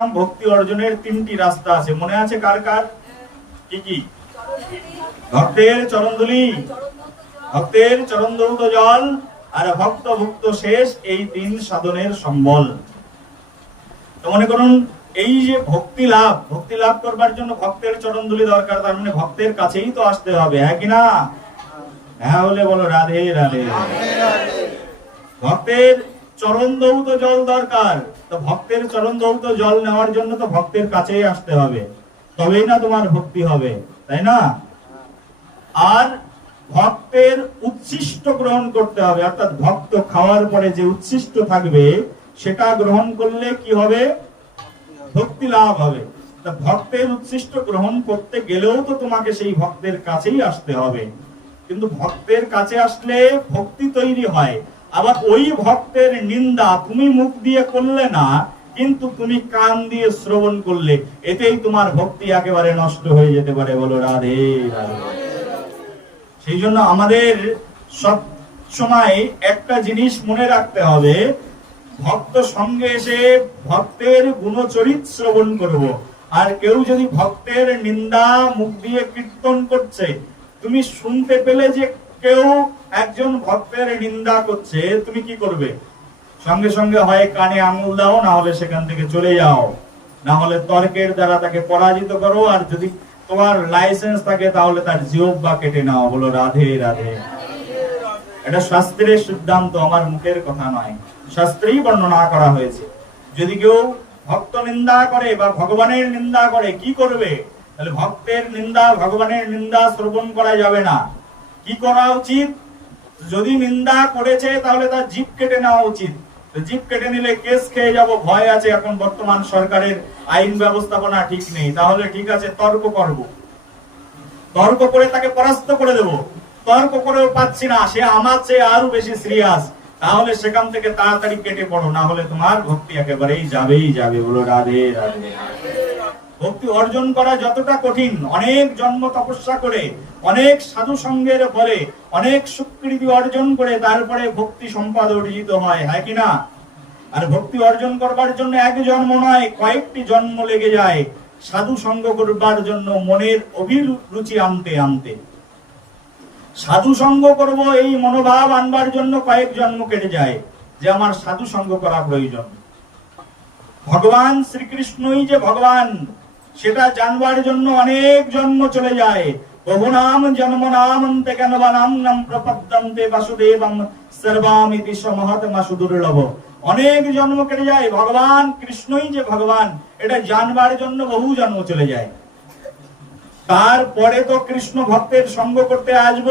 ভক্তি অর্জনের তিনটি রাস্তা আছে। মনে আছে কার কার? কি কি? ভক্তের চরণদুলি ভক্তের চরণদৌত জল, আর ভক্ত ভুক্ত শেষ এই তিন সাধনের সম্বল। তো মনে করুন, এই যে ভক্তি লাভ ভক্তি লাভ করবার জন্য ভক্তের চরণদুলি দরকার, তার মানে ভক্তের কাছেই তো আসতে হবে হ্যাঁ কি না? হ্যাঁ বলে বলো, রাধে রাধে। ভক্তের চরণ দৌত জল দরকার, তো ভক্তের চরণ দৌত জল নেওয়ার জন্য তো ভক্তের কাছেই আসতে হবে। তবেই না তোমার ভক্তি হবে, তাই না? আর ভক্তের উচ্ছিষ্ট গ্রহণ করতে হবে, অর্থাৎ ভক্ত খাওয়ার পরে যে উচ্ছিষ্ট থাকবে, সেটা গ্রহণ করলে কি হবে? ভক্তি লাভ হবে। তা ভক্তের উচ্ছিষ্ট গ্রহণ করতে গেলেও তো তোমাকে সেই ভক্তের কাছেই আসতে হবে। কিন্তু ভক্তের কাছে আসলে ভক্তি তৈরি হয়। আবার ওই ভক্তের নিন্দা তুমি মুখ দিয়ে করলে না, কিন্তু তুমি কান দিয়ে শ্রবণ করলে, এতেই তোমার ভক্তি একেবারে নষ্ট হয়ে যেতে পারে, বলো রাধে সেই জন্য আমাদের সব সময় একটা জিনিস মনে রাখতে হবে, ভক্ত সঙ্গে এসে ভক্তের গুণচরিত শ্রবণ করব। আর কেউ যদি ভক্তের নিন্দা মুখ দিয়ে কীর্তন করছে, তুমি শুনতে পেলে যে কেউ একজন ভক্তের নিন্দা করছে, তুমি কি করবে? সঙ্গে সঙ্গে হয় কানে আঙুল দাও, না হলে সেখান থেকে চলে যাও। না হলে তর্কের দ্বারা তাকে পরাজিত করো, আর যদি তোমার লাইসেন্স থাকে, তাহলে তার জিওব বা কেটে নাও। বলো, রাধে রাধে। এটা শাস্ত্রের সিদ্ধান্ত, আমার মুখের কথা নয়। শাস্ত্রেই বর্ণনা করা হয়েছে। যদি কেউ ভক্ত নিন্দা করে বা ভগবানের নিন্দা করে, কি করবে? তাহলে ভক্তের নিন্দা, ভগবানের নিন্দা শ্রবণ করা যাবে না। কি করা উচিত? যদি নিন্দা করেছে, তাহলে তার জিপ কেটে নেওয়া উচিত। জিপ কেটে নিলে কেস খেয়ে যাব, ভয় আছে, এখন বর্তমান সরকারের আইন ব্যবস্থাপনা ঠিক নেই। তাহলে ঠিক আছে, তর্ক করব। তর্ক করে তাকে পরাস্ত করে দেব। তর্ক করেও পাচ্ছি না, সে আমার চেয়ে আরও বেশি সিরিয়াস তাহলে সেখান থেকে তাড়াতাড়ি কেটে পড়ো, না হলে তোমার ভক্তি একেবারেই যাবেই যাবে। বলো রাধে রাধে। ভক্তি অর্জন করা যতটা কঠিন, অনেক জন্ম তপস্যা করে, অনেক সাধু সঙ্গের ফলে অনেক স্বীকৃতি অর্জন করে তারপরে ভক্তি সম্পদ অর্জিত হয় হ্যাঁ কিনা আর ভক্তি অর্জন করবার জন্য এক জন্ম নয়, কয়েকটি জন্ম লেগে যায়। সাধু সঙ্গ করবার জন্য মনের অভিরুচি আনতে আনতে। সাধু সঙ্গ করব, এই মনোভাব আনবার জন্য কয়েক জন্ম কেটে যায়, যে আমার সাধু সঙ্গ করা প্রয়োজন। ভগবান শ্রীকৃষ্ণই যে ভগবান সেটা জানবার জন্য অনেক জন্ম চলে যায়। বহু নাম জন্ম নাম কেন নাম নাম প্রপদ্যন্তে বাসুদেবম সর্বামিতি সমহতমা সুদুর্লভ অনেক জন্ম কেটে যায়, ভগবান কৃষ্ণই যে ভগবান, এটা জানবার জন্য বহু জন্ম চলে যায়। তারপরে তো কৃষ্ণ ভক্তের সঙ্গ করতে আসব।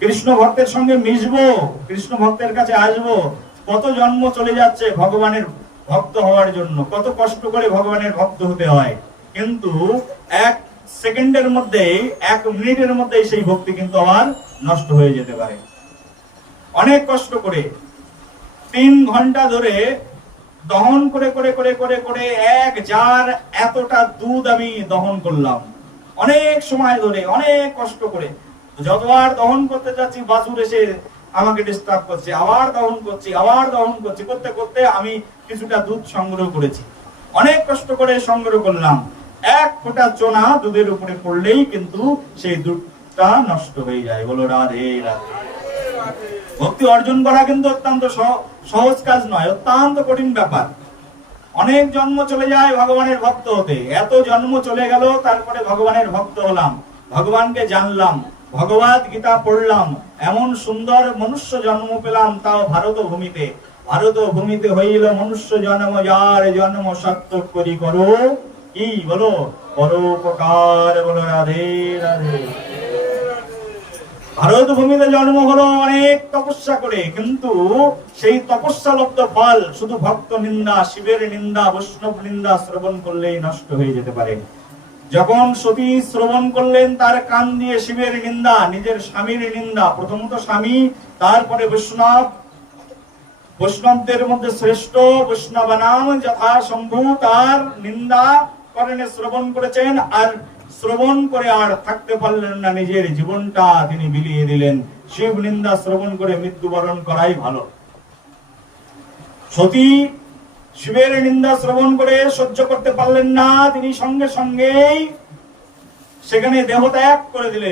কৃষ্ণ ভক্তের সঙ্গে মিশবো, কৃষ্ণ ভক্তের কাছে আসব। কত জন্ম চলে যাচ্ছে, ভগবানের ভক্ত হওয়ার জন্য। কত কষ্ট করে ভগবানের ভক্ত হতে হয়। কিন্তু এক সেকেন্ডের মধ্যে এক মিনিটের মধ্যে সেই ভক্তি কিন্তু আমার নষ্ট হয়ে যেতে পারে। অনেক কষ্ট করে। তিন ঘণ্টা ধরে দহন করে করে করে করে করে এক জার এতটা দুধ আমি দহন করলাম। অনেক সময় ধরে, অনেক কষ্ট করে। যতবার দহন করতে যাচ্ছি বাসুর এসে আমাকে ডিস্টার্ব করছে। আবার দহন করছি, আবার দহন করছি। করতে করতে আমি কিছুটা দুধ সংগ্রহ করেছি। অনেক কষ্ট করে সংগ্রহ করলাম। এক ফোঁটা চোনা দুধের উপরে পড়লেই কিন্তু সেই দুধটা নষ্ট হয়ে যায়। বলো, রাধে রাধে। ভক্তি অর্জন করা কিন্তু অত্যন্ত সহজ কাজ নয়, অত্যন্ত কঠিন ব্যাপার। অনেক জন্ম চলে যায় ভগবানের ভক্ত হতে। এত জন্ম চলে গেল, তারপরে ভগবানের ভক্ত হলাম। ভগবানকে জানলাম ভগবত গীতা পড়লাম, এমন সুন্দর মনুষ্য জন্ম পেলাম তাও ভারত ভূমিতে ভারত ভূমিতে হইল মনুষ্য জন্ম, যার জন্ম সত্য করি করো। কি বলো? পরোপকার বলো রাধে রাধে। ভারত ভূমিতে জন্ম হলো অনেক তপস্যা করে, কিন্তু সেই তপস্যালব্ধ ফল শুধু ভক্ত নিন্দা, শিবের নিন্দা, বৈষ্ণব নিন্দা শ্রবণ করলেই নষ্ট হয়ে যেতে পারে। যখন সতী শ্রবণ করলেন, তার কান দিয়ে শিবের নিন্দা, নিজের স্বামীর নিন্দা, প্রথমত স্বামী, তারপরে বৈষ্ণব বৈষ্ণবদের মধ্যে শ্রেষ্ঠ বৈষ্ণব নাম যথা শম্ভু তার নিন্দা করেন শ্রবণ করেছেন আর শ্রবণ করে আর থাকতে পারলেন না নিজের জীবনটা তিনি বিলিয়ে দিলেন। শিব নিন্দা শ্রবণ করে মৃত্যুবরণ করাই ভালো। সতী শিবের নিন্দা শ্রবণ করে সহ্য করতে পারলেন না, তিনি সঙ্গে সঙ্গেই সেখানে দেহ ত্যাগ করে দিলেন।